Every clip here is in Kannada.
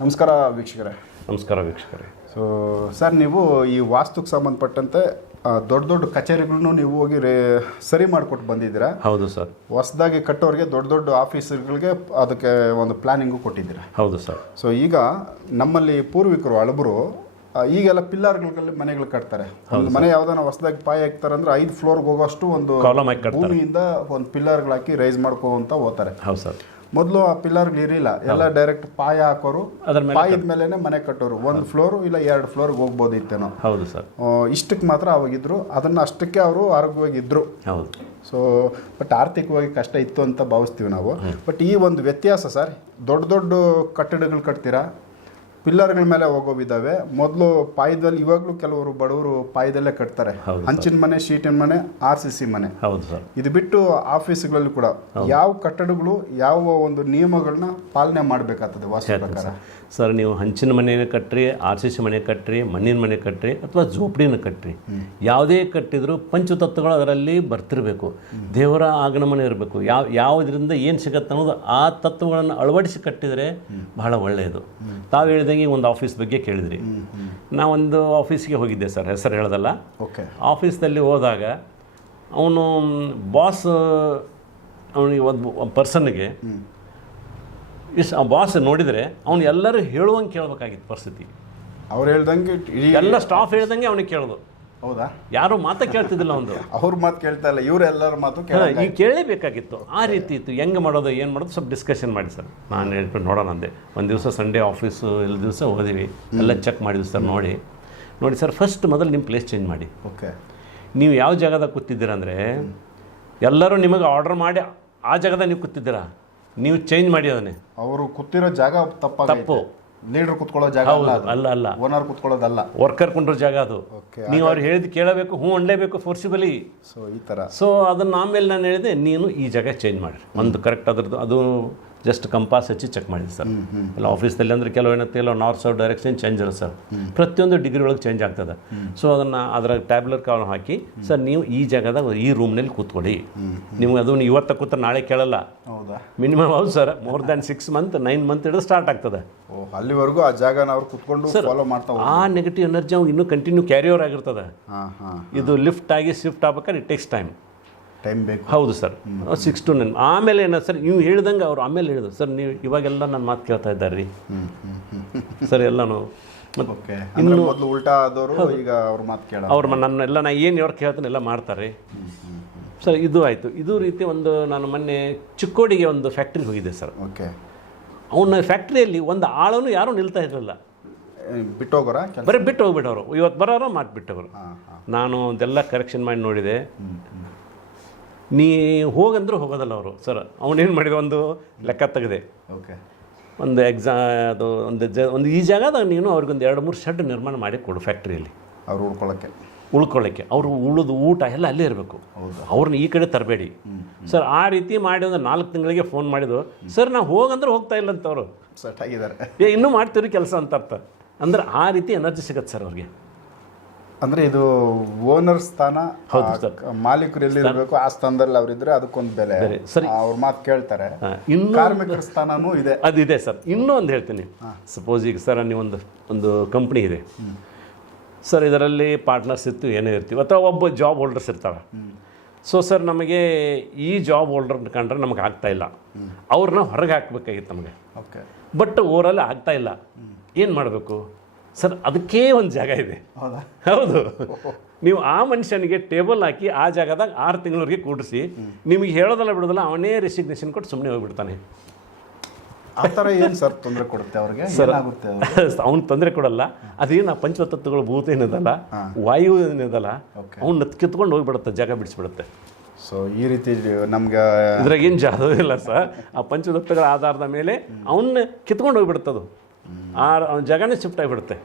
ನಮಸ್ಕಾರ ವೀಕ್ಷಕರೇ. ನಮಸ್ಕಾರ ವೀಕ್ಷಕರೇ. ಸೊ ಸರ್ ನೀವು ಈ ವಾಸ್ತುಕ್ಕೆ ಸಂಬಂಧಪಟ್ಟಂತೆ ದೊಡ್ಡ ದೊಡ್ಡ ಕಚೇರಿಗಳನ್ನು ನೀವು ಹೋಗಿ ರೇ ಸರಿ ಮಾಡಿಕೊಟ್ಟು ಬಂದಿದ್ದೀರಾ? ಹೌದು ಸರ್. ಹೊಸದಾಗಿ ಕಟ್ಟೋರಿಗೆ ದೊಡ್ಡ ದೊಡ್ಡ ಆಫೀಸರ್ಗಳಿಗೆ ಅದಕ್ಕೆ ಒಂದು ಪ್ಲಾನಿಂಗು ಕೊಟ್ಟಿದ್ದೀರಾ? ಹೌದು ಸರ್. ಸೊ ಈಗ ನಮ್ಮಲ್ಲಿ ಪೂರ್ವಿಕರು ಅಳಬರು ಈಗೆಲ್ಲ ಪಿಲ್ಲರ್ಗಳಲ್ಲಿ ಮನೆಗಳು ಕಟ್ತಾರೆ. ಒಂದು ಮನೆ ಯಾವ್ದಾನ ಹೊಸದಾಗಿ ಪಾಯ ಹಾಕ್ತಾರೆ ಅಂದ್ರೆ ಐದು ಫ್ಲೋರ್ಗೆ ಹೋಗೋಷ್ಟು ಒಂದು ಭೂಮಿಯಿಂದ ಒಂದು ಪಿಲ್ಲರ್ಗಳು ಹಾಕಿ ರೈಸ್ ಮಾಡ್ಕೋಂತ ಹೋಗ್ತಾರೆ. ಹೌದು ಸರ್. ಮೊದಲು ಆ ಪಿಲ್ಲರ್ಗಳು ಇರಲಿಲ್ಲ ಎಲ್ಲ ಡೈರೆಕ್ಟ್ ಪಾಯ ಹಾಕೋರು ಪಾಯದ ಮೇಲೆ ಮೇಲೆನೆ ಮನೆ ಕಟ್ಟೋರು. ಒಂದು ಫ್ಲೋರು ಇಲ್ಲ ಎರಡು ಫ್ಲೋರ್ಗೆ ಹೋಗ್ಬೋದಿತ್ತೇನೋ. ಹೌದು ಸರ್. ಇಷ್ಟಕ್ಕೆ ಮಾತ್ರ ಅವಾಗಿದ್ರು. ಅದನ್ನ ಅಷ್ಟಕ್ಕೆ ಅವರು ಆರೋಗ್ಯವಾಗಿ ಇದ್ರು. ಹೌದು. ಸೊ ಬಟ್ ಆರ್ಥಿಕವಾಗಿ ಕಷ್ಟ ಇತ್ತು ಅಂತ ಭಾವಿಸ್ತೀವಿ ನಾವು. ಬಟ್ ಈ ಒಂದು ವ್ಯತ್ಯಾಸ ಸರ್ ದೊಡ್ಡ ದೊಡ್ಡ ಕಟ್ಟಡಗಳು ಕಟ್ತೀರಾ? ಪಿಲ್ಲರ್ಗಳ ಮೇಲೆ ಹೋಗೋವಿದ್ದಾವೆ. ಮೊದಲು ಪಾಯದಲ್ಲಿ ಇವಾಗಲೂ ಕೆಲವರು ಬಡವರು ಪಾಯದಲ್ಲೇ ಕಟ್ತಾರೆ. ಹಂಚಿನ ಮನೆ ಶೀಟಿನ ಮನೆ ಆರ್ ಸಿ ಸಿ ಮನೆ. ಹೌದು ಸರ್. ಇದು ಬಿಟ್ಟು ಆಫೀಸ್ಗಳಲ್ಲಿ ಕೂಡ ಯಾವ ಕಟ್ಟಡಗಳು ಯಾವ ಒಂದು ನಿಯಮಗಳನ್ನ ಪಾಲನೆ ಮಾಡಬೇಕಾಗ್ತದೆ ವಾಸ್ತು ಹೇಳ್ತೀನಿ ಪ್ರಕಾರ? ಸರ್. ಸರ್ ನೀವು ಹಂಚಿನ ಮನೆನ ಕಟ್ಟ್ರಿ ಆರ್ ಸಿ ಸಿ ಮನೆ ಕಟ್ಟ್ರಿ ಮಣ್ಣಿನ ಮನೆ ಕಟ್ಟ್ರಿ ಅಥವಾ ಜೋಪಡಿನ ಕಟ್ಟ್ರಿ ಯಾವುದೇ ಕಟ್ಟಿದ್ರು ಪಂಚತತ್ವಗಳು ಅದರಲ್ಲಿ ಬರ್ತಿರಬೇಕು. ದೇವರ ಆಗಮನ ಇರಬೇಕು. ಯಾವ ಯಾವುದರಿಂದ ಏನು ಸಿಗತ್ತೆ ಅನ್ನೋದು ಆ ತತ್ವಗಳನ್ನು ಅಳವಡಿಸಿ ಕಟ್ಟಿದರೆ ಬಹಳ ಒಳ್ಳೆಯದು. ತಾವು ಹೇಳಿದಂಗೆ ಒಂದು ಆಫೀಸ್ ಬಗ್ಗೆ ಕೇಳಿದ್ರಿ. ನಾವೊಂದು ಆಫೀಸ್ಗೆ ಹೋಗಿದ್ದೆ ಸರ್ ಹೆಸರು ಹೇಳೋದಲ್ಲ. ಓಕೆ. ಆಫೀಸ್ದಲ್ಲಿ ಹೋದಾಗ ಅವನು ಬಾಸ್ ಅವನಿಗೆ ಒಂದು ಪರ್ಸನ್ಗೆ ಇಸ್ ಆ ಬಾಸ್ ನೋಡಿದರೆ ಅವನು ಎಲ್ಲರೂ ಹೇಳುವಂಗೆ ಕೇಳಬೇಕಾಗಿತ್ತು ಪರಿಸ್ಥಿತಿ. ಅವ್ರು ಹೇಳ್ದಂಗೆ ಎಲ್ಲ ಸ್ಟಾಫ್ ಹೇಳ್ದಂಗೆ ಅವನಿಗೆ ಕೇಳೋದು. ಹೌದಾ? ಯಾರು ಮಾತು ಕೇಳ್ತಿದ್ದಿಲ್ಲ ಒಂದು. ಅವ್ರ ಮಾತು ಕೇಳ್ತಾ ಇಲ್ಲ ಇವ್ರ ಎಲ್ಲರ ಮಾತು ಈಗ ಕೇಳಲೇಬೇಕಾಗಿತ್ತು. ಆ ರೀತಿ ಇತ್ತು. ಹೆಂಗೆ ಮಾಡೋದು ಏನು ಮಾಡೋದು? ಸ್ವಲ್ಪ ಡಿಸ್ಕಷನ್ ಮಾಡಿ ಸರ್. ನಾನು ಹೇಳ್ಬಿಟ್ಟು ನೋಡೋಣ ಅಂದೆ. ಒಂದು ದಿವಸ ಸಂಡೇ ಆಫೀಸು ಎಲ್ಲ ದಿವಸ ಹೋದಿವಿ. ಎಲ್ಲ ಚೆಕ್ ಮಾಡಿದ್ವಿ ಸರ್ ನೋಡಿ. ನೋಡಿ ಸರ್ ಫಸ್ಟ್ ಮೊದಲು ನಿಮ್ಮ ಪ್ಲೇಸ್ ಚೇಂಜ್ ಮಾಡಿ. ಓಕೆ. ನೀವು ಯಾವ ಜಾಗದಾಗ ಕೂತಿದ್ದೀರ ಅಂದರೆ ಎಲ್ಲರೂ ನಿಮಗೆ ಆರ್ಡರ್ ಮಾಡಿ ಆ ಜಾಗದಾಗ ನೀವು ಕೂತಿದ್ದೀರಾ? ನೀವು ಚೇಂಜ್ ಮಾಡಿ ಅದನ್ನೇ. ಅವರು ಕೂತಿರೋ ಜಾಗ ತಪ್ಪು. ಲೀಡರ್ ಕುತ್ಕೊಳ್ಳೋ ಜಾಗ ಅಲ್ಲ ಅದು. ಅಲ್ಲ ಅಲ್ಲ. ಓನರ್ ಕುತ್ಕೊಳ್ಳೋದಲ್ಲ. ವರ್ಕರ್ ಕುಂಡ್ರ ಜಾಗ ಅದು. ನೀವು ಅವ್ರು ಹೇಳಿದ್ ಕೇಳಬೇಕು ಹ್ಞೂ ಅನ್ಲೇಬೇಕು ಫೋರ್ಸಿಬಲಿ ಸೊ ಈ ತರ. ಸೊ ಅದನ್ನ ಆಮೇಲೆ ನಾನು ಹೇಳಿದೆ ನೀನು ಈ ಜಾಗ ಚೇಂಜ್ ಮಾಡಿ ಒಂದು ಕರೆಕ್ಟ್ ಅದ್ರದ್ದು ಅದು ಜಸ್ಟ್ ಕಂಪಾಸ್ ಹಚ್ಚಿ ಚೆಕ್ ಮಾಡಿದೆ ಸರ್. ಎಲ್ಲ ಆಫೀಸಲ್ಲಿ ಅಂದರೆ ಕೆಲವು ಏನತ್ತೆ ಇಲ್ಲ ನಾರ್ತ್ ಸೌತ್ ಡೈರೆಕ್ಷನ್ ಚೇಂಜ್ ಇರುತ್ತೆ ಸರ್. ಪ್ರತಿಯೊಂದು ಡಿಗ್ರಿ ಒಳಗೆ ಚೇಂಜ್ ಆಗ್ತದೆ. ಸೊ ಅದನ್ನು ಅದರ ಟ್ಯಾಬ್ಲೆಟ್ ಕಾಲ್ ಹಾಕಿ ಸರ್ ನೀವು ಈ ಜಾಗದಾಗ ಈ ರೂಮ್ನಲ್ಲಿ ಕೂತ್ಕೊಳ್ಳಿ. ನಿಮ್ಗೆ ಅದನ್ನ ಇವತ್ತ ಕೂತ್ರೆ ನಾಳೆ ಕೇಳಲ್ಲ. ಹೌದಾ ಮಿನಿಮಮ್ ಹೌದು sir more than six month nine month ಹಿಡಿದು ಸ್ಟಾರ್ಟ್ ಆಗ್ತದೆ. ಅಲ್ಲಿವರೆಗೂ ಆ ಜಾಗನ ಅವ್ರು ಕುತ್ಕೊಂಡು ಫಾಲೋ ಮಾಡ್ತಾ ಹೋಗ್- ಆ ನೆಗೆಟಿವ್ ಎನರ್ಜಿ ಅವ್ನು ಇನ್ನೂ ಕಂಟಿನ್ಯೂ ಕ್ಯಾರಿಯರ್ ಆಗಿರ್ತದೆ. ಹಾ ಹಾ ಇದು ಲಿಫ್ಟ್ ಆಗಿ ಶಿಫ್ಟ್ ಆಗ್ಬೇಕಾದ್ರೆ ಇಟ್ ಟೇಕ್ಸ್ ಟೈಮ್ ಟೈಮ್ ಬೇಕು. ಹೌದು ಸರ್ ಸಿಕ್ಸ್ ಟು ನೈನ್ ಆಮೇಲೆ ಏನ ಸರ್ ನೀವು ಹೇಳ್ದಂಗೆ ಅವ್ರು ಆಮೇಲೆ ಹೇಳಿದ್ರು. ಸರ್ ನೀವು ಇವಾಗೆಲ್ಲ ನನ್ನ ಮಾತು ಕೇಳ್ತಾ ಇದ್ದಾರೆ ರೀ ಸರ್ ಎಲ್ಲನೂ. ಮತ್ತೆ ಓಕೆ ಅಂದ್ರೆ ಮೊದಲು ಉಲ್ಟಾ ಆದವರು ಈಗ ಅವ್ರ ಮಾತು ಕೇಳ ಅವ್ರು ನನ್ನ ಎಲ್ಲ ನಾ ಏನು ಯಾರು ಕೇಳ್ತಾನೆ ಎಲ್ಲ ಮಾಡ್ತಾರೆ. ಸರ್ ಇದು ಆಯಿತು. ಇದು ರೀತಿ ಒಂದು ನಾನು ಮೊನ್ನೆ ಚಿಕ್ಕೋಡಿಗೆ ಒಂದು ಫ್ಯಾಕ್ಟ್ರಿಗೆ ಹೋಗಿದ್ದೆ ಸರ್. ಓಕೆ. ಅವನ ಫ್ಯಾಕ್ಟ್ರಿಯಲ್ಲಿ ಒಂದು ಆಳನು ಯಾರೂ ನಿಲ್ತಾ ಇರಲಿಲ್ಲ. ಬಿಟ್ಟೋಗೋರ ಬರೀ ಬಿಟ್ಟು ಹೋಗ್ಬಿಟ್ಟವರು ಇವತ್ತು ಬರೋರು ಮಾಡಿಬಿಟ್ಟವರು ನಾನು ಅದೆಲ್ಲ ಕರೆಕ್ಷನ್ ಮಾಡಿ ನೋಡಿದೆ. ನೀ ಹೋಗಂದ್ರೂ ಹೋಗೋದಲ್ಲ ಅವರು ಸರ್. ಅವನೇನು ಮಾಡಿದ? ಒಂದು ಲೆಕ್ಕ ತೆಗೆದೆ. ಓಕೆ. ಒಂದು ಎಕ್ಸಾ ಅದು ಒಂದು ಜ ಒಂದು ಈ ಜಾಗದಾಗ ನೀನು ಅವ್ರಿಗೊಂದು ಎರಡು ಮೂರು ಶೆಡ್ ನಿರ್ಮಾಣ ಮಾಡಿ ಕೊಡು ಫ್ಯಾಕ್ಟ್ರಿಯಲ್ಲಿ ಅವ್ರು ಉಳ್ಕೊಳ್ಳೋಕ್ಕೆ ಉಳ್ಕೊಳ್ಳೋಕ್ಕೆ. ಅವರು ಉಳಿದು ಊಟ ಎಲ್ಲ ಅಲ್ಲೇ ಇರಬೇಕು. ಅವ್ರನ್ನ ಈ ಕಡೆ ತರಬೇಡಿ. ಸರ್ ಆ ರೀತಿ ಮಾಡಿ ಒಂದು ನಾಲ್ಕು ತಿಂಗಳಿಗೆ ಫೋನ್ ಮಾಡಿದ್ರು. ಸರ್ ನಾವು ಹೋಗಂದ್ರೆ ಹೋಗ್ತಾ ಇಲ್ಲ ಅಂತ ಅವರು. ಸೆಟ್ ಆಗಿದ್ದಾರೆ. ಏ ಇನ್ನೂ ಮಾಡ್ತೀರಿ ಕೆಲಸ ಅಂತ ಅರ್ಥ. ಅಂದ್ರೆ ಆ ರೀತಿ ಎನರ್ಜಿ ಸಿಗತ್ತೆ ಸರ್ ಅವ್ರಿಗೆ. ಅಂದ್ರೆ ಇದು ಓನರ್ ಸ್ಥಾನ ಹೌದು ಸರ್. ಮಾಲೀಕರು ಎಲ್ಲಿರ್ಬೇಕು ಆ ಸ್ಥಾನದಲ್ಲಿ ಅವರಿದ್ರೆ ಅದಕ್ಕೊಂದು ಬೆಲೆ. ಸರಿ. ಅವ್ರ ಮಾತು ಕೇಳ್ತಾರೆ. ಇನ್ನು ಕಾರ್ಮಿಕರ ಸ್ಥಾನನೂ ಇದೆ. ಅದಿದೆ ಸರ್. ಇನ್ನೂ ಒಂದು ಹೇಳ್ತೀನಿ ಸಪೋಸ್ ಈಗ ಸರ್ ನೀವೊಂದು ಒಂದು ಕಂಪ್ನಿ ಇದೆ. ಸರ್ ಇದರಲ್ಲಿ ಪಾರ್ಟ್ನರ್ಸ್ ಇತ್ತು ಏನೇ ಇರ್ತೀವಿ. ಅಥವಾ ಒಬ್ಬ ಜಾಬ್ ಹೋಲ್ಡರ್ಸ್ ಇರ್ತಾರೆ. ಸೊ ಸರ್ ನಮಗೆ ಈ ಜಾಬ್ ಹೋಲ್ಡರ್ ಕಂಡ್ರೆ ನಮಗೆ ಆಗ್ತಾ ಇಲ್ಲ. ಅವ್ರನ್ನ ಹೊರಗೆ ಹಾಕ್ಬೇಕಾಗಿತ್ತು ನಮಗೆ. ಓಕೆ ಬಟ್ ಓವರಲ್ಲಿ ಆಗ್ತಾ ಇಲ್ಲ. ಏನು ಮಾಡಬೇಕು? ಸರ್ ಅದಕ್ಕೇ ಒಂದು ಜಾಗ ಇದೆ. ಹೌದಾ? ಹೌದು. ನೀವು ಆ ಮನುಷ್ಯನಿಗೆ ಟೇಬಲ್ ಹಾಕಿ ಆ ಜಾಗದಾಗ ಆರು ತಿಂಗಳವರೆಗೆ ಕೂಡಿಸಿ ನಿಮಗೆ ಹೇಳೋದಲ್ಲ ಬಿಡೋದಲ್ಲ ಅವನೇ ರೆಸಿಗ್ನೇಷನ್ ಕೊಟ್ಟು ಸುಮ್ಮನೆ ಹೋಗ್ಬಿಡ್ತಾನೆ. ಆ ಥರ ಏನು ಸರ್ ತೊಂದರೆ ಕೊಡುತ್ತೆ ಅವ್ರಿಗೆ? ಏನಾಗುತ್ತೆ ಆಗುತ್ತೆ ಅವ್ನು ತೊಂದರೆ ಕೊಡಲ್ಲ. ಅದೇನು ಆ ಪಂಚತತ್ವಗಳು ಭೂತ ಏನಿದಲ್ಲ ವಾಯು ಏನಿದಲ್ಲ ಅವ್ನ ಕಿತ್ಕೊಂಡು ಹೋಗ್ಬಿಡುತ್ತೆ ಜಾಗ ಬಿಡಿಸ್ಬಿಡುತ್ತೆ. ಸೊ ಈ ರೀತಿ ನಮ್ಗೆ ಇದ್ರಾಗ ಏನು ಜಾದು ಇಲ್ಲ ಸರ್. ಆ ಪಂಚತತ್ವಗಳ ಆಧಾರದ ಮೇಲೆ ಅವನ್ನ ಕಿತ್ಕೊಂಡು ಹೋಗ್ಬಿಡುತ್ತದು. ಆ ಜಾಗನೇ ಶಿಫ್ಟ್ ಆಗಿಬಿಡುತ್ತೆ.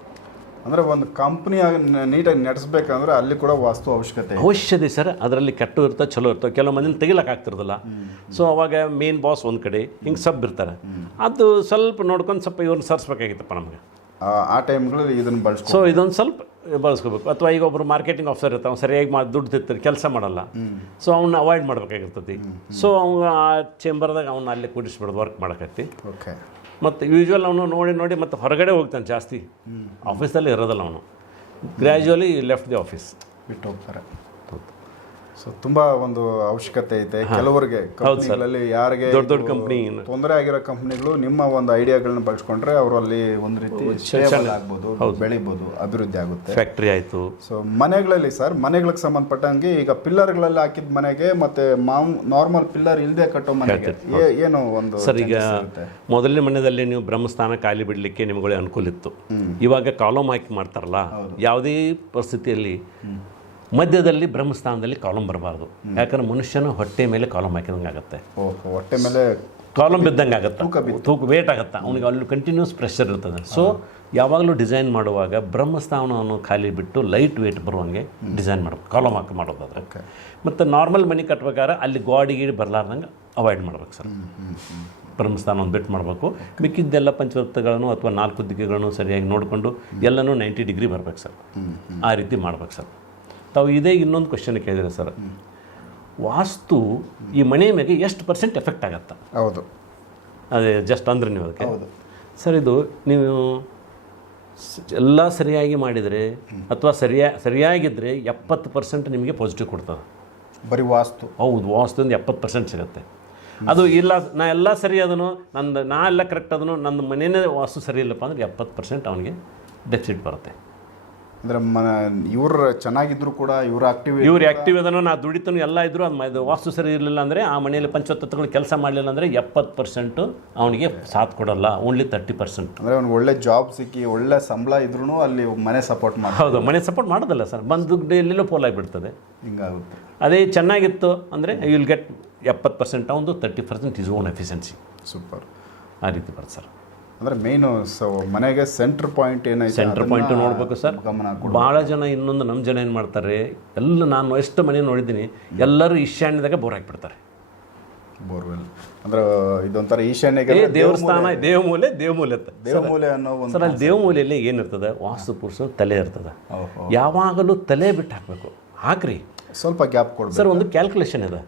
ಅಂದ್ರೆ ಒಂದು ಕಂಪ್ನಿ ನೀಟಾಗಿ ನಡೆಸ್ಬೇಕಂದ್ರೆ ಅಲ್ಲಿ ಕೂಡ ವಾಸ್ತು ಅವಶ್ಯಕತೆ. ಅವಶ್ಯತೆ ಸರ್ ಅದರಲ್ಲಿ ಕೆಟ್ಟು ಇರ್ತವೆ ಚಲೋ ಇರ್ತವೆ ಕೆಲವು ಮಂದಿನ ತೆಗಿಲಕ್ಕೆ ಆಗ್ತಿರೋದಿಲ್ಲ. ಸೊ ಅವಾಗ ಮೇನ್ ಬಾಸ್ ಒಂದು ಕಡೆ ಹಿಂಗೆ ಸಬ್ ಇರ್ತಾರೆ. ಅದು ಸ್ವಲ್ಪ ನೋಡ್ಕೊಂಡು ಸ್ವಲ್ಪ ಇವ್ರನ್ನ ಸರ್ಸ್ಬೇಕಾಗಿತ್ತಪ್ಪ ನಮಗೆ. ಆ- ಟೈಮ್ಗಳಲ್ಲಿ ಇದನ್ನು ಬಳಸ್ಕೊ ಸೊ ಇದೊಂದು ಸ್ವಲ್ಪ ಬಳಸ್ಕೋಬೇಕು. ಅಥವಾ ಈಗ ಒಬ್ಬರು ಮಾರ್ಕೆಟಿಂಗ್ ಆಫೀಸರ್ ಇರ್ತಾವೆ ಸರಿಯಾಗಿ ಮಾ ದುಡ್ಡು ತಿರ್ತಾರೆ ಕೆಲಸ ಮಾಡಲ್ಲ. ಸೊ ಅವ್ನ ಅವಾಯ್ಡ್ ಮಾಡ್ಬೇಕಾಗಿರ್ತತಿ. ಸೊ ಅವ್ನು ಆ ಚೇಂಬರ್ದಾಗ ಅವ್ನ ಅಲ್ಲಿ ಕೂಡಿಸ್ಬಿಡೋದು ವರ್ಕ್ ಮಾಡಕತ್ತಿ. ಓಕೆ ಮತ್ತು ಯೂಶ್ವಲ್ ಅವನು ನೋಡಿ ನೋಡಿ ಮತ್ತು ಹೊರಗಡೆ ಹೋಗ್ತಾನೆ ಜಾಸ್ತಿ. ಆಫೀಸಲ್ಲಿ ಇರೋದಲ್ಲ ಅವನು. ಗ್ರ್ಯಾಜುವಲಿ ಲೆಫ್ಟ್ ದಿ ಆಫೀಸ್ ಬಿಟ್ಟು ಹೋಗ್ತಾರೆ. ಸೊ ತುಂಬಾ ಒಂದು ಅವಶ್ಯಕತೆ ಐತೆ. ಕೆಲವರಿಗೆ ಕಂಪ್ನಿಗಳಲ್ಲಿ ಯಾರಿಗೆ ದೊಡ್ಡ ದೊಡ್ಡ ಕಂಪ್ನಿ ತೊಂದರೆ ಆಗಿರೋ ಕಂಪ್ನಿಗಳು ನಿಮ್ಮ ಒಂದು ಐಡಿಯಾಗಳನ್ನ ಬಳಸ್ಕೊಂಡ್ರೆ ಅವರು ಅಲ್ಲಿ ಒಂದು ರೀತಿ ಆಗ್ಬೋದು ಬೆಳಿಬೋದು ಅಭಿವೃದ್ಧಿ ಆಗುತ್ತೆ. ಫ್ಯಾಕ್ಟ್ರಿ ಆಯಿತು. ಸೊ ಮನೆಗಳಲ್ಲಿ ಸರ್ ಮನೆಗಳಿಗೆ ಸಂಬಂಧಪಟ್ಟಂಗೆ ಈಗ ಪಿಲ್ಲರ್ಗಳಲ್ಲಿ ಹಾಕಿದ ಮನೆಗೆ ಮತ್ತೆ ಮಾಮ್ ನಾರ್ಮಲ್ ಪಿಲ್ಲರ್ ಇಲ್ಲದೆ ಕಟ್ಟೋ ಮನೆಗೆ ಏನು ಒಂದು ಸರ್ ಈಗ ಮೊದಲನೇ ಮನೆಯಲ್ಲಿ ನೀವು ಬ್ರಹ್ಮಸ್ಥಾನ ಖಾಲಿ ಬಿಡಲಿಕ್ಕೆ ನಿಮ್ಗಳಿಗೆ ಅನುಕೂಲ ಇತ್ತು. ಇವಾಗ ಕಾಲಮ್ ಹಾಕಿ ಮಾಡ್ತಾರಲ್ಲ ಯಾವುದೇ ಪರಿಸ್ಥಿತಿಯಲ್ಲಿ ಮಧ್ಯದಲ್ಲಿ ಬ್ರಹ್ಮಸ್ಥಾನದಲ್ಲಿ ಕಾಲಮ್ ಬರಬಾರ್ದು. ಯಾಕಂದ್ರೆ ಮನುಷ್ಯನ ಹೊಟ್ಟೆ ಮೇಲೆ ಕಾಲಮ್ ಹಾಕಿದಂಗೆ ಆಗುತ್ತೆ ಹೊಟ್ಟೆ ಮೇಲೆ ಕಾಲಮ್ ಬಿದ್ದಂಗೆ ಆಗುತ್ತೆ ತೂಕ ವೇಟ್ ಆಗುತ್ತೆ. ಅವನಿಗೆ ಅಲ್ಲಿ ಕಂಟಿನ್ಯೂಸ್ ಪ್ರೆಷರ್ ಇರ್ತದೆ. ಸೊ ಯಾವಾಗಲೂ ಡಿಸೈನ್ ಮಾಡುವಾಗ ಬ್ರಹ್ಮಸ್ಥಾನವನ್ನು ಖಾಲಿ ಬಿಟ್ಟು ಲೈಟ್ ವೇಟ್ ಬರುವಂಗೆ ಡಿಸೈನ್ ಮಾಡಬೇಕು. ಕಾಲಮ್ ಹಾಕಿ ಮಾಡೋದಾದ್ರೆ. ಮತ್ತು ನಾರ್ಮಲ್ ಮನೆ ಕಟ್ಬೇಕಾದ್ರೆ ಅಲ್ಲಿ ಗಾಡಿ ಗೀಡಿ ಬರಲಾರ್ದಂಗೆ ಅವಾಯ್ಡ್ ಮಾಡ್ಬೇಕು ಸರ್. ಬ್ರಹ್ಮಸ್ಥಾನ ಒಂದು ಬಿಟ್ಟು ಮಾಡಬೇಕು. ಮಿಕ್ಕಿದ್ದೆಲ್ಲ ಪಂಚವೃತ್ತಗಳನ್ನು ಅಥವಾ ನಾಲ್ಕು ದಿಕ್ಕುಗಳನ್ನು ಸರಿಯಾಗಿ ನೋಡಿಕೊಂಡು ಎಲ್ಲನೂ ನೈಂಟಿ ಡಿಗ್ರಿ ಬರ್ಬೇಕು ಸರ್. ಆ ರೀತಿ ಮಾಡ್ಬೇಕು ಸರ್. ತಾವು ಇದೇ ಇನ್ನೊಂದು ಕ್ವಶನ್ ಕೇಳಿದ್ರೆ ಸರ್. ವಾಸ್ತು ಈ ಮನೆ ಮೇಲೆ ಎಷ್ಟು ಪರ್ಸೆಂಟ್ ಎಫೆಕ್ಟ್ ಆಗತ್ತೆ? ಹೌದು. ಅದೇ ಜಸ್ಟ್ ಅಂದ್ರೆ ನೀವು ಅದಕ್ಕೆ. ಸರ್ ಇದು ನೀವು ಎಲ್ಲ ಸರಿಯಾಗಿ ಮಾಡಿದರೆ ಅಥವಾ ಸರಿಯಾಗಿ ಸರಿಯಾಗಿದ್ದರೆ ಎಪ್ಪತ್ತು ಪರ್ಸೆಂಟ್ ನಿಮಗೆ ಪಾಸಿಟಿವ್ ಕೊಡ್ತದೆ. ಬರೀ ವಾಸ್ತು. ಹೌದು ವಾಸ್ತುವಿಂದ ಎಪ್ಪತ್ತು ಪರ್ಸೆಂಟ್ ಸಿಗುತ್ತೆ. ಅದು ಇಲ್ಲ ನಾ ಎಲ್ಲ ಸರಿ ಅದನು ನಂದು ನಾ ಎಲ್ಲ ಕರೆಕ್ಟ್ ಅದನು ನನ್ನ ಮನೆಯೇ ವಾಸ್ತು ಸರಿ ಇಲ್ಲಪ್ಪ ಅಂದ್ರೆ ಎಪ್ಪತ್ತು ಪರ್ಸೆಂಟ್ ಅವನಿಗೆ ಡೆಫಿಟ್ ಬರುತ್ತೆ. ಅಂದ್ರೆ ಮನ ಇವ್ರು ಚೆನ್ನಾಗಿದ್ರು ಕೂಡ ಇವ್ರ ಆಕ್ಟಿವ್ ಇವ್ರು ಆಕ್ಟಿವ್ ನಾ ದುಡಿತನು ಎಲ್ಲ ಇದ್ರು ಅದು ವಾಸ್ತು ಸರಿ ಇರಲಿಲ್ಲ ಅಂದರೆ ಆ ಮನೆಯಲ್ಲಿ ಪಂಚತತ್ವಗಳು ಕೆಲಸ ಮಾಡಲಿಲ್ಲ ಅಂದರೆ ಎಪ್ಪತ್ತು ಪರ್ಸೆಂಟು ಅವನಿಗೆ ಸಾಥ್ ಕೊಡಲ್ಲ ಓನ್ಲಿ ತರ್ಟಿ ಪರ್ಸೆಂಟ್ ಅಂದ್ರೆ ಅವ್ನಿಗೆ ಒಳ್ಳೆ ಜಾಬ್ ಸಿಕ್ಕಿ ಒಳ್ಳೆ ಸಂಬಳ ಇದ್ರೂ ಅಲ್ಲಿ ಮನೆ ಸಪೋರ್ಟ್ ಮಾಡಿ ಹೌದು ಮನೆ ಸಪೋರ್ಟ್ ಮಾಡೋದಲ್ಲ ಸರ್ ಬಂದು ಎಲ್ಲೆಲ್ಲೋ ಪೋಲ್ ಆಗಿಬಿಡ್ತದೆ. ಹಿಂಗಾಗುತ್ತೆ. ಅದೇ ಚೆನ್ನಾಗಿತ್ತು ಅಂದರೆ ವಿಲ್ ಗೆಟ್ ಎಪ್ಪತ್ತು ಪರ್ಸೆಂಟ್ ಒಂದು thirty percent is own efficiency super. ಆ ರೀತಿ ಬರ್ತದೆ ಸರ್. ಅಂದ್ರೆ ಮೇನು ಸೊ ಮನೆಗೆ ಸೆಂಟರ್ ಪಾಯಿಂಟ್ ಏನೈತೆ ಸೆಂಟರ್ ಪಾಯಿಂಟ್ ನೋಡ್ಬೇಕು ಸರ್. ಗಮನ ಭಾಳ ಜನ ಇನ್ನೊಂದು ನಮ್ಮ ಜನ ಏನು ಮಾಡ್ತಾರೆ ಎಲ್ಲ ನಾನು ಎಷ್ಟು ಮನೆ ನೋಡಿದ್ದೀನಿ ಎಲ್ಲರೂ ಈಶಾನ್ಯದಾಗ ಬೋರ್ ಹಾಕ್ಬಿಡ್ತಾರೆ ಬೋರ್ವೆಲ್ ಅಂದ್ರೆ ಇದೊಂಥರ ಈಶಾನ್ಯಗೆ ದೇವಸ್ಥಾನ ದೇವಮೂಲೆ. ದೇವಮೂಲೆ ದೇವಮೂಲೆ ಅನ್ನೋ ಒಂದು ಸರ್ ಅಲ್ಲಿ ದೇವಮೂಲೆಯಲ್ಲಿ ಏನಿರ್ತದೆ ವಾಸ್ತು ಪುರುಷ ತಲೆ ಇರ್ತದೆ. ಯಾವಾಗಲೂ ತಲೆ ಬಿಟ್ಟು ಹಾಕಬೇಕು. ಹಾಕ್ರಿ. ಸ್ವಲ್ಪ ಗ್ಯಾಪ್ ಕೊಡ್ಬೇಕು. ಸರ್ ಒಂದು ಕ್ಯಾಲ್ಕುಲೇಷನ್ ಇದೆ.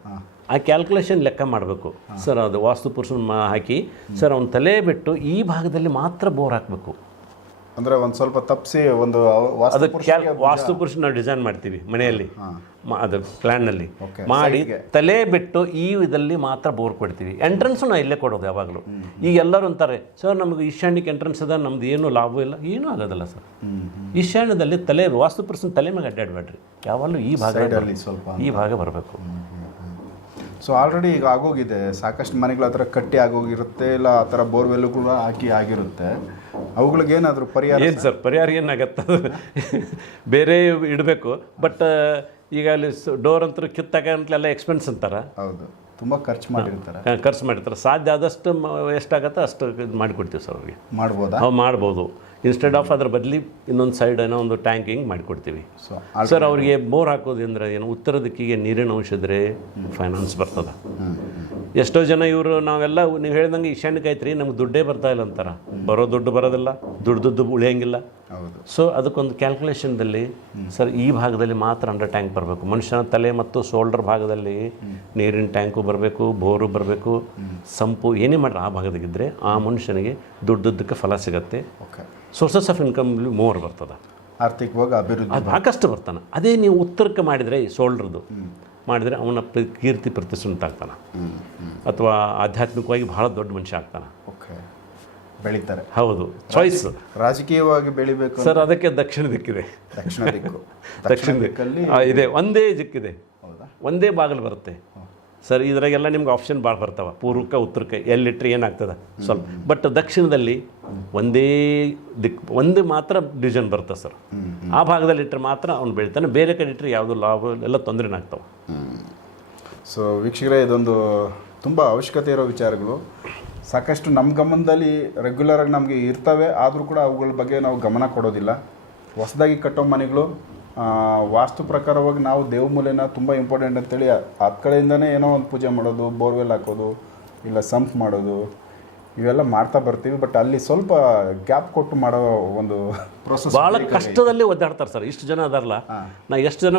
ಆ ಕ್ಯಾಲ್ಕುಲೇಷನ್ ಲೆಕ್ಕ ಮಾಡಬೇಕು. ಸರ್ ಅದು ವಾಸ್ತು ಪುರುಷನ ಹಾಕಿ ಸರ್ ಅವ್ನ ತಲೆ ಬಿಟ್ಟು ಈ ಭಾಗದಲ್ಲಿ ಮಾತ್ರ ಬೋರ್ ಹಾಕಬೇಕು. ಅಂದ್ರೆ ಒಂದು ಸ್ವಲ್ಪ ತಪ್ಪಿಸಿ ಒಂದು ವಾಸ್ತು ಅದು ಕ್ಯಾಲ್ ವಾಸ್ತು ಪುರುಷ ನಾವು ಡಿಸೈನ್ ಮಾಡ್ತೀವಿ ಮನೆಯಲ್ಲಿ. ಅದು ಪ್ಲ್ಯಾನ್ನಲ್ಲಿ ಮಾಡಿ ತಲೆ ಬಿಟ್ಟು ಈ ಇದರಲ್ಲಿ ಮಾತ್ರ ಬೋರ್ ಕೊಡ್ತೀವಿ. ಎಂಟ್ರೆನ್ಸು ನಾವು ಇಲ್ಲೇ ಕೊಡೋದು ಯಾವಾಗಲೂ. ಈಗ ಎಲ್ಲರೂ ಅಂತಾರೆ ಸರ್ ನಮಗೆ ಈಶಾನ್ಯಕ್ಕೆ ಎಂಟ್ರೆನ್ಸ್ ಅದ ನಮ್ದು ಏನು ಲಾಭ ಇಲ್ಲ. ಏನೂ ಆಗೋದಲ್ಲ ಸರ್. ಈಶಾನ್ಯದಲ್ಲಿ ತಲೆ ವಾಸ್ತು ಪುರುಷನ ತಲೆ ಮೇಲೆ ಅಡ್ಡಾಡಬೇಡ್ರಿ. ಯಾವಾಗಲೂ ಈ ಭಾಗದಲ್ಲಿ ಸ್ವಲ್ಪ ಈ ಭಾಗ ಬರಬೇಕು. ಸೊ ಆಲ್ರೆಡಿ ಈಗ ಆಗೋಗಿದೆ. ಸಾಕಷ್ಟು ಮನೆಗಳ ಥರ ಕಟ್ಟಿ ಆಗೋಗಿರುತ್ತೆ. ಇಲ್ಲ ಆ ಥರ ಬೋರ್ವೆಲ್ ಕೂಡ ಹಾಕಿ ಆಗಿರುತ್ತೆ. ಅವುಗಳಿಗೆ ಏನಾದರೂ ಪರಿಹಾರ ಏನು ಸರ್? ಪರಿಹಾರ ಏನಾಗತ್ತೆ? ಬೇರೆ ಇಡಬೇಕು. ಬಟ್ ಈಗ ಅಲ್ಲಿ ಡೋರ್ ಅಂತೂ ಕಿತ್ತಾಗಂತಲೆಲ್ಲ ಎಕ್ಸ್ಪೆನ್ಸ್ ಅಂತಾರೆ? ಹೌದು. ತುಂಬ ಖರ್ಚು ಮಾಡಿರ್ತಾರೆ. ಖರ್ಚು ಮಾಡಿರ್ತಾರೆ. ಸಾಧ್ಯ ಆದಷ್ಟು ಎಷ್ಟಾಗತ್ತೆ ಅಷ್ಟು ಇದು ಮಾಡಿಕೊಡ್ತೀವಿ ಸರ್ ಅವ್ರಿಗೆ. ಮಾಡ್ಬೋದಾ? ನಾವು ಮಾಡ್ಬೋದು. ಇನ್ಸ್ಟೆಡ್ ಆಫ್ ಅದ್ರ ಬದಲಿ ಇನ್ನೊಂದು ಸೈಡ್ ಏನೋ ಒಂದು ಟ್ಯಾಂಕ್ ಹಿಂಗೆ ಮಾಡಿಕೊಡ್ತೀವಿ ಸರ್ ಅವರಿಗೆ ಬೋರ್ ಹಾಕೋದು ಅಂದ್ರೆ ಏನು ಉತ್ತರ ದಿಕ್ಕಿಗೆ ನೀರಿನ ಅಂಶ ಇದ್ರೆ ಫೈನಾನ್ಸ್ ಬರ್ತದೆ ಎಷ್ಟೋ ಜನ ಇವರು ನಾವೆಲ್ಲ ನೀವು ಹೇಳ್ದಂಗೆ ಈಶಾನ್ಯಕ್ಕೆ ಐತ್ರಿ ನಮ್ಗೆ ದುಡ್ಡೇ ಬರ್ತಾ ಇಲ್ಲ ಅಂತಾರೆ. ಬರೋ ದುಡ್ಡು ಬರೋದಿಲ್ಲ ದುಡ್ಡು ದುಡ್ಡು ಉಳಿಯಂಗಿಲ್ಲ. ಸೊ ಅದಕ್ಕೊಂದು ಕ್ಯಾಲ್ಕುಲೇಷನ್ದಲ್ಲಿ ಸರ್ ಈ ಭಾಗದಲ್ಲಿ ಮಾತ್ರ ಅಂಡರ್ ಟ್ಯಾಂಕ್ ಬರಬೇಕು. ಮನುಷ್ಯನ ತಲೆ ಮತ್ತು ಶೋಲ್ಡರ್ ಭಾಗದಲ್ಲಿ ನೀರಿನ ಟ್ಯಾಂಕು ಬರಬೇಕು ಬೋರು ಬರಬೇಕು ಸಂಪು ಏನೇ ಮಾಡ್ರೆ ಆ ಭಾಗದಾಗಿದ್ದರೆ ಆ ಮನುಷ್ಯನಿಗೆ ದುಡ್ಡುದ್ದಕ್ಕೆ ಫಲ ಸಿಗತ್ತೆ. Okay. Sources of income more ಬರ್ತದೆ. ಆರ್ಥಿಕವಾಗಿ ಅಭಿವೃದ್ಧಿ ಸಾಕಷ್ಟು ಬರ್ತಾನೆ. ಅದೇ ನೀವು ಉತ್ತರಕ್ಕೆ ಮಾಡಿದರೆ ಈ ಶೋಲ್ಡ್ರದ್ದು ಮಾಡಿದರೆ ಅವನ ಕೀರ್ತಿ ಪ್ರತಿಷ್ಠಿತ ಆಗ್ತಾನೆ ಅಥವಾ ಆಧ್ಯಾತ್ಮಿಕವಾಗಿ ಬಹಳ ದೊಡ್ಡ ಮನುಷ್ಯ ಆಗ್ತಾನೆ. ಓಕೆ. ಬೆಳೀತಾರೆ. ಹೌದು. ಚಾಯ್ಸ್ ರಾಜಕೀಯವಾಗಿ ಬೆಳಿಬೇಕು ಸರ್ ಅದಕ್ಕೆ ದಕ್ಷಿಣ ದಿಕ್ಕಿದೆ. ದಕ್ಷಿಣ ದಿಕ್ಕು. ದಕ್ಷಿಣ ದಿಕ್ಕಲ್ಲಿ ಇದೆ. ಒಂದೇ ದಿಕ್ಕಿದೆ. ಒಂದೇ ಬಾಗಿಲು ಬರುತ್ತೆ. ಸರ್ ಇದರಾಗೆಲ್ಲ ನಿಮ್ಗೆ ಆಪ್ಷನ್ ಭಾಳ ಬರ್ತಾವೆ. ಪೂರ್ವಕ್ಕೆ ಉತ್ತರಕ್ಕೆ ಎಲ್ಲಿಟ್ಟರೆ ಏನಾಗ್ತದೆ? ಸ್ವಲ್ಪ. ಬಟ್ ದಕ್ಷಿಣದಲ್ಲಿ ಒಂದೇ ದಿಕ್, ಒಂದು ಮಾತ್ರ ಡಿವಿಷನ್ ಬರ್ತದೆ ಸರ್. ಆ ಭಾಗದಲ್ಲಿ ಇಟ್ಟರೆ ಮಾತ್ರ ಅವ್ನು ಬೆಳಿತಾನೆ. ಬೇರೆ ಕಡೆ ಇಟ್ಟರೆ ಯಾವುದು ಲಾಭ, ಎಲ್ಲ ತೊಂದರೆನಾಗ್ತಾವೆ ಸೊ ವೀಕ್ಷಕರೇ, ಇದೊಂದು ತುಂಬ ಅವಶ್ಯಕತೆ ಇರೋ ವಿಚಾರಗಳು. ಸಾಕಷ್ಟು ನಮ್ಮ ಗಮನದಲ್ಲಿ ರೆಗ್ಯುಲರಾಗಿ ನಮಗೆ ಇರ್ತವೆ. ಆದರೂ ಕೂಡ ಅವುಗಳ ಬಗ್ಗೆ ನಾವು ಗಮನ ಕೊಡೋದಿಲ್ಲ. ಹೊಸದಾಗಿ ಕಟ್ಟೋ ಮನೆಗಳು ವಾಸ್ತು ಪ್ರಕಾರವಾಗಿ ನಾವು ದೇವಮೂಲೆನ ತುಂಬ ಇಂಪಾರ್ಟೆಂಟ್ ಅಂತೇಳಿ ಆ ಕಡೆಯಿಂದನೇ ಏನೋ ಒಂದು ಪೂಜೆ ಮಾಡೋದು, ಬೋರ್ವೆಲ್ ಹಾಕೋದು, ಇಲ್ಲ ಸಂಪ್ ಮಾಡೋದು ಇವೆಲ್ಲ ಮಾಡ್ತಾ ಬರ್ತೀವಿ ಬಟ್ ಅಲ್ಲಿ ಸ್ವಲ್ಪ ಗ್ಯಾಪ್ ಕೊಟ್ಟು ಮಾಡೋ ಒಂದು ಭಾಳ ಕಷ್ಟದಲ್ಲಿ ಒದ್ದಾಡ್ತಾರೆ ಸರ್. ಇಷ್ಟು ಜನ ಅದಾರಲ್ಲ. ನಾ ಎಷ್ಟು ಜನ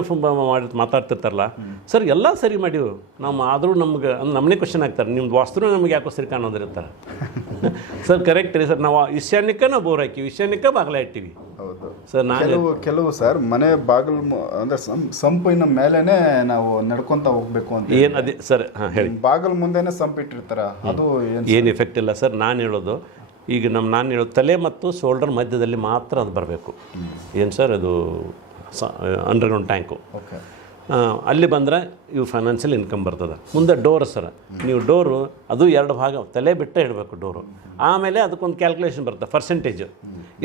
ಮಾಡಿ ಮಾತಾಡ್ತಿರ್ತಾರಲ್ಲ. ಸರ್ ಎಲ್ಲ ಸರಿ ಮಾಡಿವು ನಾವು ಆದರೂ ನಮ್ಗೆ ನಮ್ಮನೇ ಕ್ವಶನ್ ಆಗ್ತಾರೆ ನಿಮ್ದು ವಾಸ್ತು ನಮ್ಗೆ ಯಾಕೋ ಸರಿ ಕಾಣೋದಿರ್ತಾರೆ ಸರ್ ಕರೆಕ್ಟ್ ರೀ ಸರ್. ನಾವು ಈಶಾನ್ಯಕ್ಕೆ ನಾವು ಬೋರ್ ಹಾಕಿವಿ. ಈಶಾನ್ಯಕ್ಕೆ ಬಾಗಿಲ ಇಟ್ಟಿವಿ. ಹೌದು. ಸರ್ ನಾನು ಕೆಲವು ಕೆಲವು ಸರ್ ಮನೆ ಬಾಗಿಲು ಅಂದ್ರೆ ಸಂಪಿನ ಮೇಲೆನೆ ನಾವು ನಡ್ಕೊಂತ ಹೋಗ್ಬೇಕು ಅಂತ ಏನು ಅದೇ ಸರ್ ಹಾಂ ಹೇಳಿ. ಬಾಗಿಲು ಮುಂದೆನೆ ಸಂಪ್ ಇಟ್ಟಿರ್ತಾರ ಅದು ಏನು ಎಫೆಕ್ಟ್ ಇಲ್ಲ ಸರ್. ನಾನು ಹೇಳೋದು ಈಗ ನಮ್ಮ ನಾನು ಹೇಳೋ ತಲೆ ಮತ್ತು ಶೋಲ್ಡರ್ ಮಧ್ಯದಲ್ಲಿ ಮಾತ್ರ ಅದು ಬರಬೇಕು. ಏನು ಸರ್ ಅದು ಅಂಡರ್ಗ್ರೌಂಡ್ ಟ್ಯಾಂಕು ಅಲ್ಲಿ ಬಂದರೆ ಇವು ಫೈನಾನ್ಷಿಯಲ್ ಇನ್ಕಮ್ ಬರ್ತದೆ. ಮುಂದೆ ಡೋರ್ ಸರ್. ನೀವು ಡೋರು ಅದು ಎರಡು ಭಾಗ ತಲೆ ಬಿಟ್ಟೆ ಇಡಬೇಕು ಡೋರು ಆಮೇಲೆ ಅದಕ್ಕೊಂದು ಕ್ಯಾಲ್ಕುಲೇಷನ್ ಬರುತ್ತೆ ಪರ್ಸೆಂಟೇಜು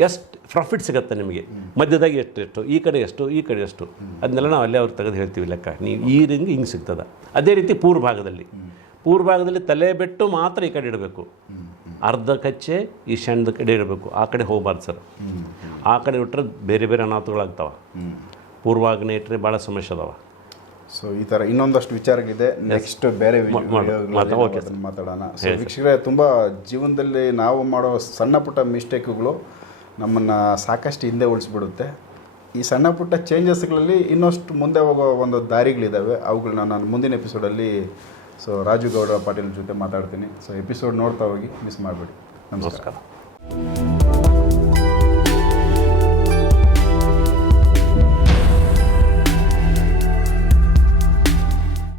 ಎಷ್ಟು ಪ್ರಾಫಿಟ್ ಸಿಗುತ್ತೆ ನಿಮಗೆ? ಮಧ್ಯದಾಗ ಎಷ್ಟು ಎಷ್ಟು? ಈ ಕಡೆ ಎಷ್ಟು? ಈ ಕಡೆ ಎಷ್ಟು? ಅದನ್ನೆಲ್ಲ ನಾವು ಅಲ್ಲೇ ಅವ್ರು ತೆಗೆದು ಹೇಳ್ತೀವಿ ಲೆಕ್ಕ. ನೀವು ಈ ರಿಂಗ್ ಹಿಂಗೆ ಸಿಗ್ತದೆ. ಅದೇ ರೀತಿ ಪೂರ್ವ ಭಾಗದಲ್ಲಿ ಪೂರ್ವ ಭಾಗದಲ್ಲಿ ತಲೆ ಬಿಟ್ಟು ಮಾತ್ರ ಈ ಕಡೆ ಇಡಬೇಕು. ಅರ್ಧ ಕಚ್ಚೆ ಈ ಸಣ್ಣದ ಕಡೆ ಇರಬೇಕು. ಆ ಕಡೆ ಹೋಗಬಾರ್ದು ಸರ್. ಆ ಕಡೆ ಬಿಟ್ಟರೆ ಬೇರೆ ಬೇರೆ ಅನಾಹುತಗಳಾಗ್ತಾವೆ. ಪೂರ್ವಾಗ್ನೇ ಇಟ್ಟರೆ ಭಾಳ ಸಮಸ್ಯೆ ಅದಾವ. ಸೊ ಈ ಥರ ಇನ್ನೊಂದಷ್ಟು ವಿಚಾರಗಳಿದೆ. ನೆಕ್ಸ್ಟ್ ಬೇರೆ ಮಾತಾಡೋಣ. ಸೊ ವೀಕ್ಷಕರೇ ತುಂಬ ಜೀವನದಲ್ಲಿ ನಾವು ಮಾಡೋ ಸಣ್ಣ ಪುಟ್ಟ ಮಿಸ್ಟೇಕ್ಗಳು ನಮ್ಮನ್ನು ಸಾಕಷ್ಟು ಹಿಂದೆ ಉಳಿಸ್ಬಿಡುತ್ತೆ. ಈ ಸಣ್ಣ ಪುಟ್ಟ ಚೇಂಜಸ್ಗಳಲ್ಲಿ ಇನ್ನಷ್ಟು ಮುಂದೆ ಹೋಗೋ ಒಂದು ದಾರಿಗಳಿದ್ದಾವೆ ಅವುಗಳನ್ನ ನಾನು ಮುಂದಿನ ಎಪಿಸೋಡಲ್ಲಿ ಸೊ ರಾಜು ಗೌಡ ಪಾಟೀಲ್ ಜೊತೆ ಮಾತಾಡ್ತೀನಿ. ಸೊ ಎಪಿಸೋಡ್ ನೋಡ್ತಾ ಹೋಗಿ ಮಿಸ್ ಮಾಡಬೇಡಿ. ನಮಸ್ಕಾರ.